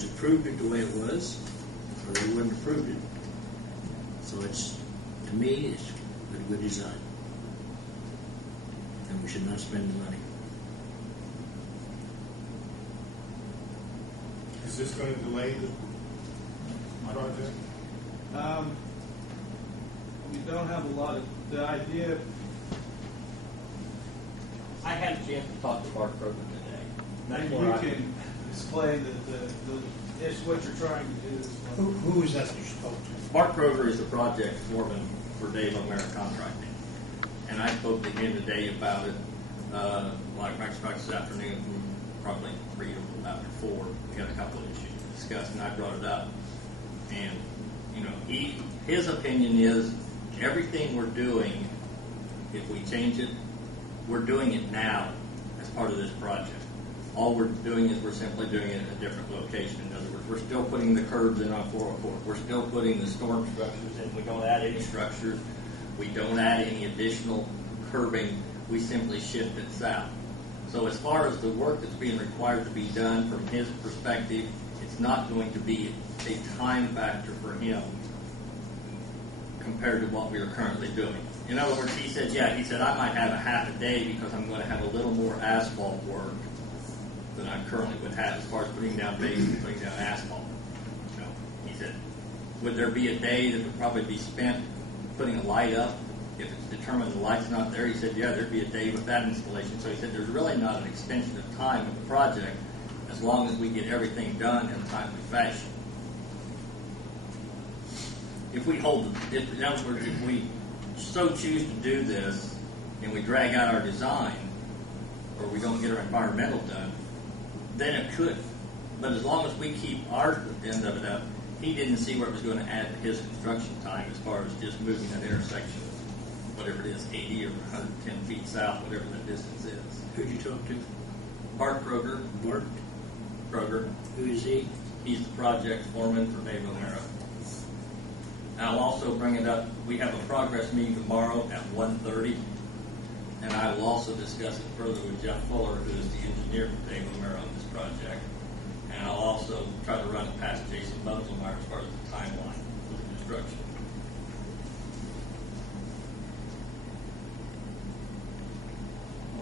has approved it the way it was, or they wouldn't have approved it. So it's, to me, it's a good design. And we should not spend the money. Is this going to delay the project? We don't have a lot of, the idea. I had a chance to talk to Bart Kroger today. Maybe you can explain the issue, what you're trying to do. Who is that you spoke to? Bart Kroger is the project foreman for Dave O'Mara Contracting. And I spoke to him today about it, like this afternoon, probably 3 or after 4. We had a couple of issues to discuss, and I brought it up. And, you know, his opinion is everything we're doing, if we change it, we're doing it now as part of this project. All we're doing is we're simply doing it at a different location. In other words, we're still putting the curbs in on 404. We're still putting the storm structures in. We don't add any structures. We don't add any additional curbing. We simply shift it south. So as far as the work that's being required to be done from his perspective, it's not going to be a time factor for him compared to what we are currently doing. In other words, he said, I might have a half a day because I'm going to have a little more asphalt work than I currently would have as far as putting down base and putting down asphalt. You know, he said, would there be a day that would probably be spent putting a light up? If it's determined the light's not there, he said, yeah, there'd be a day with that installation. So he said, there's really not an extension of time of the project as long as we get everything done in a timely fashion. If we in other words, if we so choose to do this and we drag out our design or we don't get our environmental done, then it could. But as long as we keep our end of it up, he didn't see where it was going to add to his construction time as far as just moving that intersection, whatever it is, 80 or 110 feet south, whatever that distance is. Who'd you talk to? Bart Kroger. Bart Kroger. Who is he? He's the project foreman for Dave O'Mara. I'll also bring it up. We have a progress meeting tomorrow at 1:30, and I will also discuss it further with Jeff Fuller, who is the engineer for Dave O'Mara on this project. And I'll also try to run it past Jason Bunzelmeyer as far as the timeline for the construction.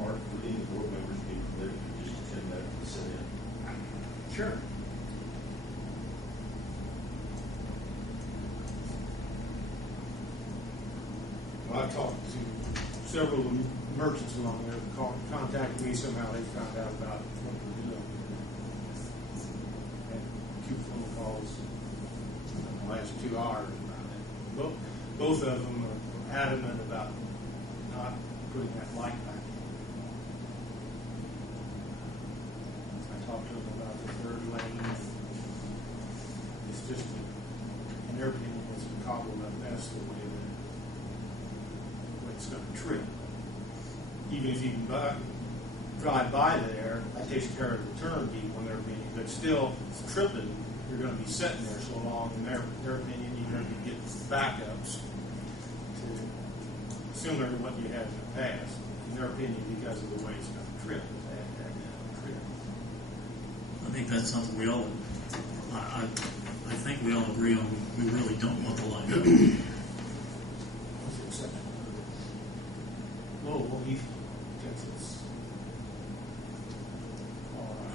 Mark, would any board members be permitted to just attend that and sit in? Sure. Well, I talked to several of the merchants along there that contacted me somehow. They found out about what we're doing. Had 2 phone calls in the last 2 hours about it. Both of them are adamant about not putting that light back in. I talked to them about the 3rd lane. It's just, in their opinion, it's a cobbled up mess the way that it's going to trip. Even if you can drive by there, that takes care of the turn beat when they're being, but still, it's tripping. You're going to be sitting there so long. In their opinion, you're going to be getting backups similar to what you had in the past. In their opinion, because of the way it's going to trip, trip. I think that's something we all. I think we all agree on. We really don't want the light up. Well, it's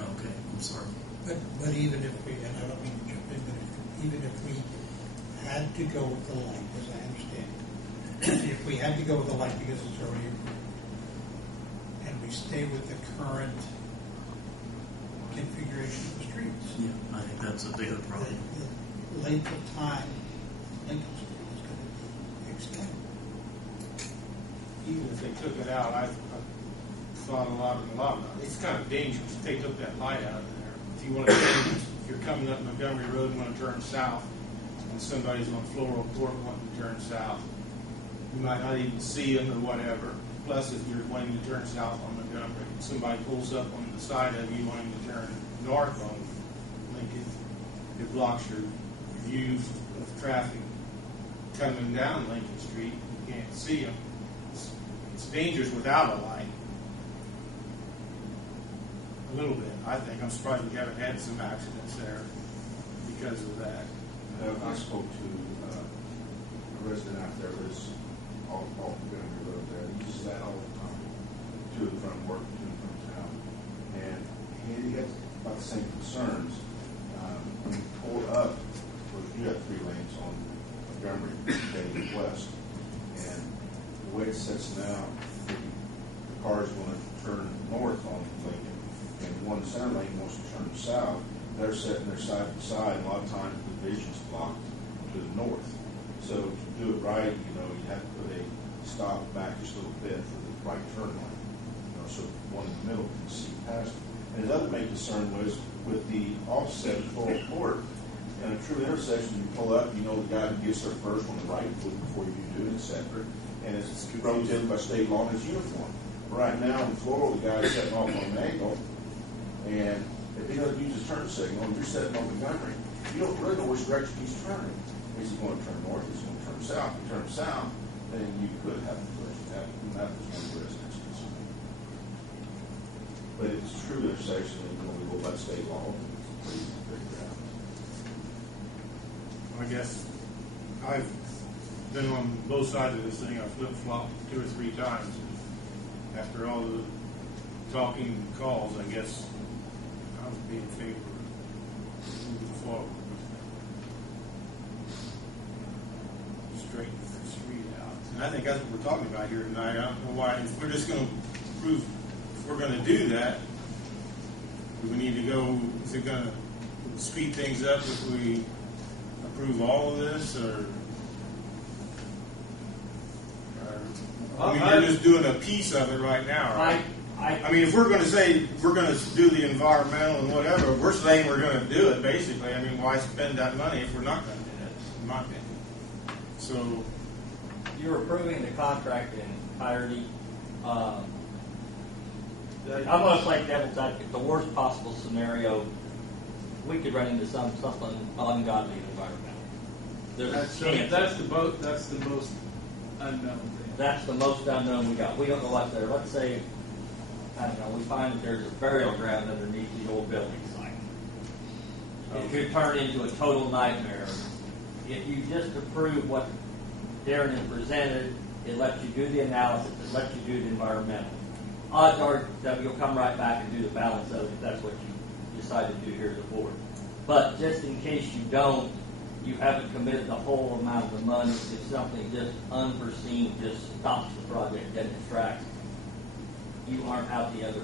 Okay, I'm sorry. But even if we, and I don't mean to jump in, but even if we had to go with the light, as I understand it, if we had to go with the light because it's already approved, and we stay with the current configuration of the streets, Yeah, I think that's a bigger problem. the length of time Lincoln Street is going to be extended. even if they took it out, I thought a lot about it. It's kind of dangerous if they took that light out of there. If you want to, if you're coming up Montgomery Road and want to turn south, and somebody's on Floral Court wanting to turn south, you might not even see them or whatever. Plus, if you're wanting to turn south on Montgomery, somebody pulls up on the side of you wanting to turn north on Lincoln, it blocks your view of traffic coming down Lincoln Street. You can't see them. It's dangerous without a light. A little bit, I think. I'm surprised we haven't had some accidents there. because of that. I spoke to a resident out there that's all Montgomery Road there. He uses that all the time, to and from work, to and from town. And he has about the same concerns. When you pull up, well, you have 3 lanes on Montgomery, heading west. And the way it sits now, the car is going to turn north on Lincoln, and one center lane wants to turn south. They're sitting there side by side, and a lot of times the vision's blocked to the north. So to do it right, you have to put a stop back just a little bit for the right turn lane, so one in the middle can see past it. And his other main concern was with the offset of full court. In a true intersection, you pull up, the guy who gets there first on the right foot before you do it, etc. And it's prohibited by state law and it's uniform. Right now in Florida, the guy's setting off on an angle, and if he doesn't use his turn signal, and you're setting on Montgomery, you don't really know which direction he's turning. Is he going to turn north? Is he going to turn south? If he turns south, then you could have a collision. That was one of the residents' concerns. But if it's true intersection, and we go by state law, it's pretty easy to figure out. I guess I've been on both sides of this thing. I've flip-flopped 2 or 3 times. After all the talking and calls, I guess I would be in favor of moving forward. Straighten the street out. And I think that's what we're talking about here tonight. I don't know why. If we're just going to prove, if we're going to do that, do we need to go, is it going to speed things up if we approve all of this, or I mean, you're just doing a piece of it right now, right? I mean, if we're going to say we're going to do the environmental and whatever, we're saying we're going to do it, basically. I mean, why spend that money if we're not going to do it, in my opinion? So You're approving the contract in entirety. I'm going to play devil's advocate. The worst possible scenario, we could run into something ungodly environmental. That's the most unknown thing. That's the most unknown we got. We don't know what's there. Let's say, I don't know, we find that there's a burial ground underneath the old building site. It could turn into a total nightmare. If you just approve what Darren has presented, it lets you do the analysis, it lets you do the environmental. Odds are that you'll come right back and do the balance of it if that's what you decide to do here as a board. But just in case you don't, you haven't committed the whole amount of the money. If something just unforeseen just stops the project dead in its tracks, you aren't out the other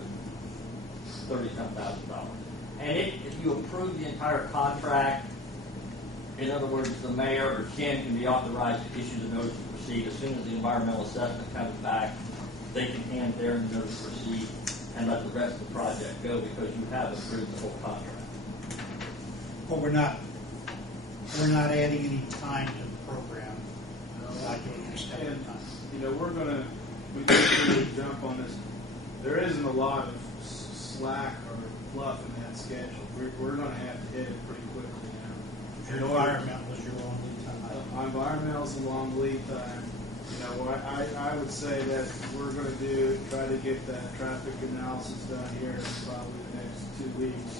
$30,000. And if you approve the entire contract, in other words, the mayor or Ken can be authorized to issue the notice to proceed. As soon as the environmental assessment comes back, they can hand their notice to proceed and let the rest of the project go because you have approved the whole contract. But we're not adding any time to the program. Like doing extended time. We can jump on this. There isn't a lot of slack or fluff in that schedule. We're going to have to hit it pretty quickly now. Your environmental is your long lead time. Environmental is a long lead time. I would say that we're going to try to get that traffic analysis done here in probably the next 2 weeks.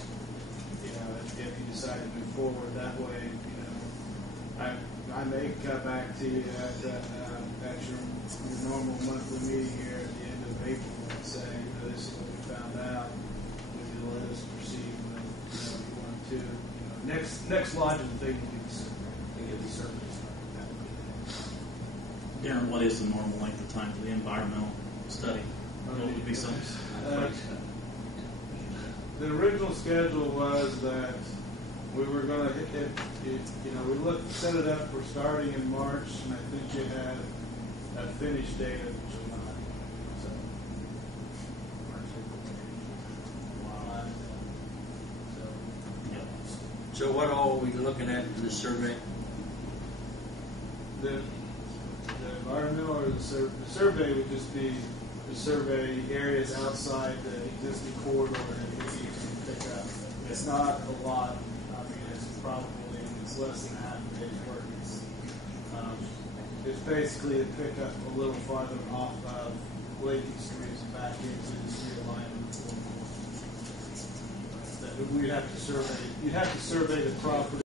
If you decide to move forward that way, I may come back to you at your normal monthly meeting here at the end of April and say, this is what we found out. Would you let us proceed with if you want to? Next logical thing will be the survey. To get the survey started that way. Darren, what is the normal length of time for the environmental study? What would be some? The original schedule was that we were going to hit it. We set it up for starting in March, and I think you had a finish date of July. So what all are we looking at for this survey? The environmental or the survey would just be to survey areas outside the existing corridor that you can pick up. It's not a lot. I mean, it's less than half a day's work. It's basically to pick up a little farther off of Lincoln Street and back into the street alignment. We'd have to survey. You'd have to survey the property